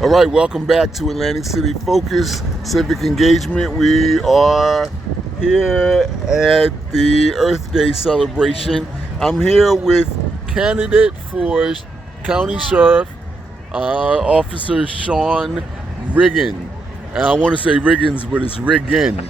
All right, welcome back to Atlantic City Focus Civic Engagement. We are here at the Earth Day celebration. I'm here with candidate for County Sheriff, Officer Sean Riggin. And I want to say Riggins, but it's Riggin.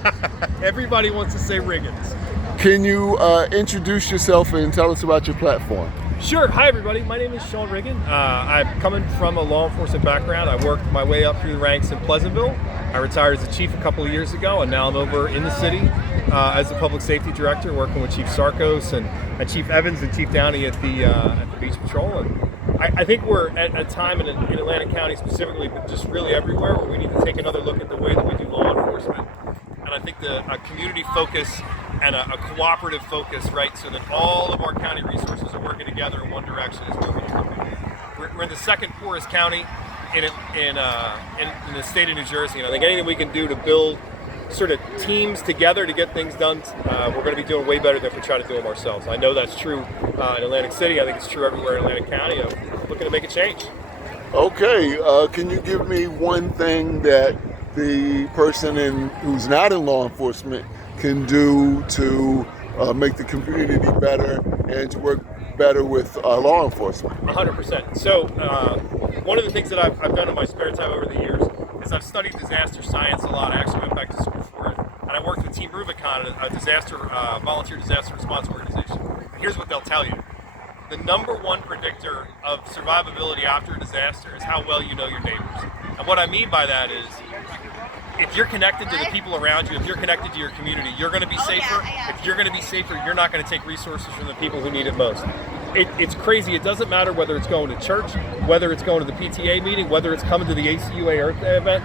Everybody wants to say Riggins. Can you introduce yourself and tell us about your platform? Sure. Hi, everybody. My name is Sean Riggin. I'm coming from a law enforcement background. I worked my way up through the ranks in Pleasantville. I retired as a chief a couple of years ago, and now I'm over in the city as the public safety director, working with Chief Sarkos and Chief Evans and Chief Downey at the Beach Patrol. And I think we're at a time in Atlantic County specifically, but just really everywhere, where we need to take another look at the way that we do law enforcement. And I think a community focus and a cooperative focus, right, so that all of our county resources are working together in one direction is where we need to be. We're in the second poorest county in the state of New Jersey, and I think anything we can do to build sort of teams together to get things done, we're going to be doing way better than if we try to do them ourselves. I know that's true in Atlantic City. I think it's true everywhere in Atlantic County. I'm looking to make a change. Okay, can you give me one thing that the person who's not in law enforcement can do to make the community better and to work better with law enforcement? 100%. So one of the things that I've done in my spare time over the years is I've studied disaster science a lot. I actually went back to school for it. And I worked with Team Rubicon, a volunteer disaster response organization. And here's what they'll tell you. The number one predictor of survivability after a disaster is how well you know your neighbors. And what I mean by that is, if you're connected to the people around you, if you're connected to your community, you're going to be safer. If you're going to be safer, you're not going to take resources from the people who need it most. It's crazy. It doesn't matter whether it's going to church, whether it's going to the PTA meeting, whether it's coming to the ACUA Earth Day event.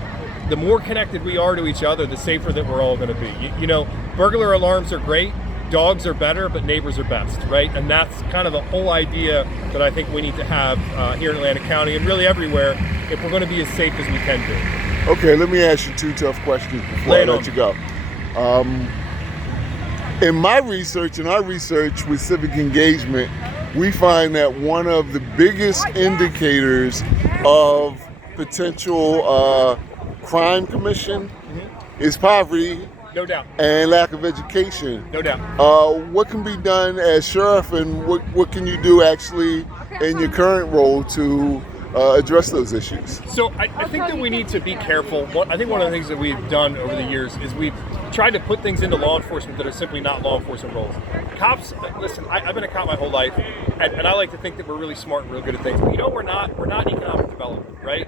The more connected we are to each other, the safer that we're all going to be. You know, burglar alarms are great. Dogs are better, but neighbors are best, right? And that's kind of the whole idea that I think we need to have here in Atlantic County and really everywhere if we're going to be as safe as we can be. Okay, let me ask you two tough questions before I let you go. In my research, in our research with civic engagement, we find that one of the biggest indicators of potential crime commission is poverty. No doubt. And lack of education. No doubt. What can be done as sheriff, and what can you do actually in your current role to address those issues? So I think that we need to be careful. I think one of the things that we've done over the years is we've tried to put things into law enforcement that are simply not law enforcement roles. Cops, listen, I've been a cop my whole life, and I like to think that we're really smart and real good at things. But you know, we're not economic development, right?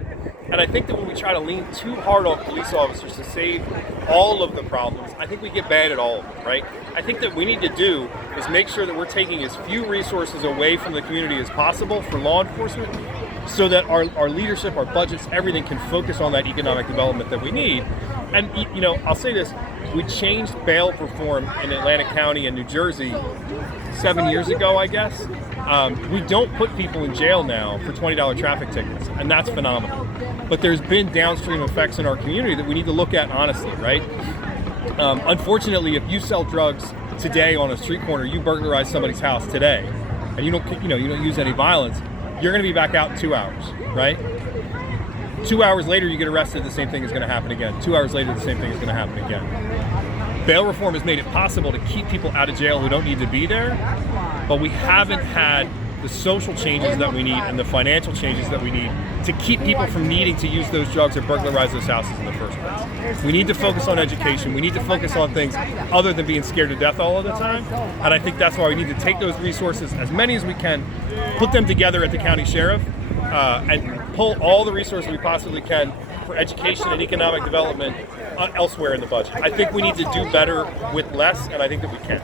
And I think that when we try to lean too hard on police officers to save all of the problems, I think we get bad at all of them, right? I think that we need to do is make sure that we're taking as few resources away from the community as possible for law enforcement, so that our leadership, our budgets, everything can focus on that economic development that we need. And, you know, I'll say this, we changed bail reform in Atlantic County and New Jersey 7 years ago, I guess. We don't put people in jail now for $20 traffic tickets, and that's phenomenal. But there's been downstream effects in our community that we need to look at honestly, right? Unfortunately, if you sell drugs today on a street corner, you burglarize somebody's house today, and you don't use any violence, you're going to be back out in 2 hours, right? 2 hours later, you get arrested, the same thing is going to happen again. 2 hours later, the same thing is going to happen again. Bail reform has made it possible to keep people out of jail who don't need to be there, but we haven't had the social changes that we need and the financial changes that we need to keep people from needing to use those drugs or burglarize those houses in the first place. We need to focus on education. We need to focus on things other than being scared to death all of the time. And I think that's why we need to take those resources, as many as we can, put them together at the county sheriff, and pull all the resources we possibly can for education and economic development elsewhere in the budget. I think we need to do better with less, and I think that we can.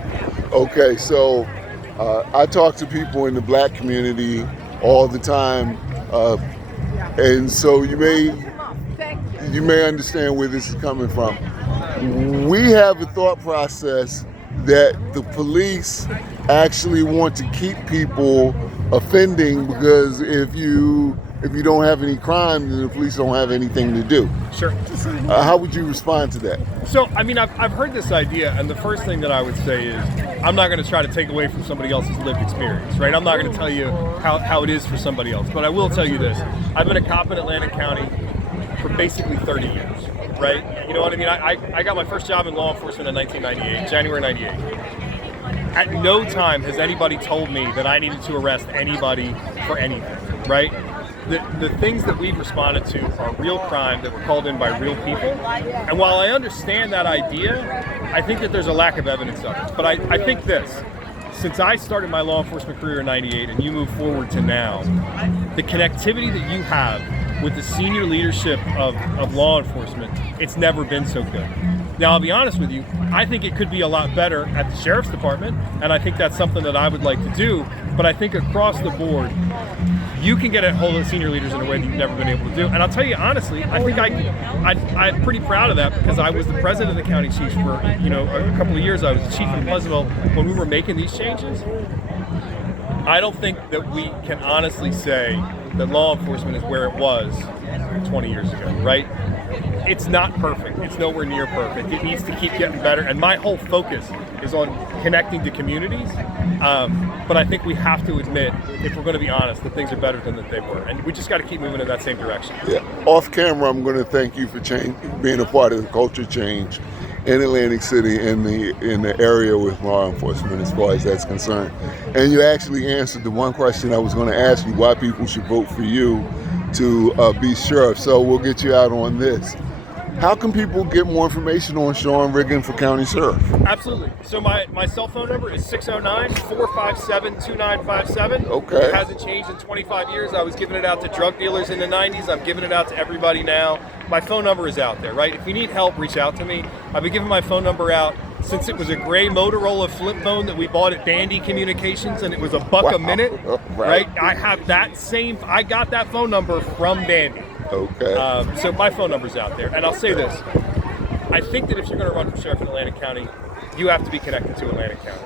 Okay, so I talk to people in the black community all the time, and so you may understand where this is coming from. We have a thought process that the police actually want to keep people offending, because if you don't have any crime, then the police don't have anything to do. Sure. How would you respond to that? So, I mean, I've heard this idea, and the first thing that I would say is, I'm not going to try to take away from somebody else's lived experience, right? I'm not going to tell you how it is for somebody else, but I will tell you this. I've been a cop in Atlantic County for basically 30 years, right? You know what I mean? I got my first job in law enforcement in 1998, January 98. At no time has anybody told me that I needed to arrest anybody for anything, right? The things that we've responded to are real crime that were called in by real people. And while I understand that idea, I think that there's a lack of evidence of it. But I think this, since I started my law enforcement career in 98 and you move forward to now, the connectivity that you have with the senior leadership of law enforcement, it's never been so good. Now, I'll be honest with you, I think it could be a lot better at the Sheriff's Department, and I think that's something that I would like to do, but I think across the board, you can get a hold of senior leaders in a way that you've never been able to do. And I'll tell you honestly, I think I'm pretty proud of that because I was the president of the county chiefs for a couple of years. I was the chief in Pleasantville when we were making these changes. I don't think that we can honestly say that law enforcement is where it was 20 years ago, right? It's not perfect. It's nowhere near perfect. It needs to keep getting better. And my whole focus is on connecting to communities. But I think we have to admit, if we're going to be honest, that things are better than that they were. And we just got to keep moving in that same direction. Yeah. Off camera, I'm going to thank you for being a part of the culture change in Atlantic City in the area with law enforcement as far as that's concerned. And you actually answered the one question I was going to ask you, why people should vote for you to be sheriff. So we'll get you out on this. How can people get more information on Sean Riggin for county sheriff? Absolutely. So my cell phone number is 609-457-2957. Okay. It hasn't changed in 25 years. I was giving it out to drug dealers in the 90s. I'm giving it out to everybody now. My phone number is out there, right? If you need help, reach out to me. I've been giving my phone number out since it was a gray Motorola flip phone that we bought at Dandy Communications, and it was $1 a minute, right? I got that phone number from Dandy. Okay. So my phone number's out there, and I'll say this: I think that if you're going to run for sheriff in Atlantic County, you have to be connected to Atlantic County.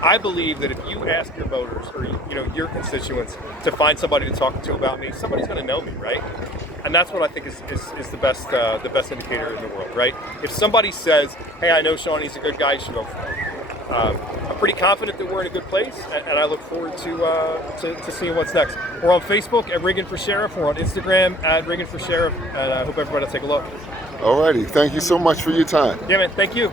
I believe that if you ask your voters or your constituents to find somebody to talk to about me, somebody's going to know me, right? And that's what I think is the best indicator in the world, right? If somebody says, "Hey, I know Sean, he's a good guy, you should go for him." I'm pretty confident that we're in a good place, and I look forward to seeing what's next. We're on Facebook at Riggin for Sheriff. We're on Instagram at Riggin for Sheriff, and I hope everybody will take a look. All righty. Thank you so much for your time. Yeah, man. Thank you.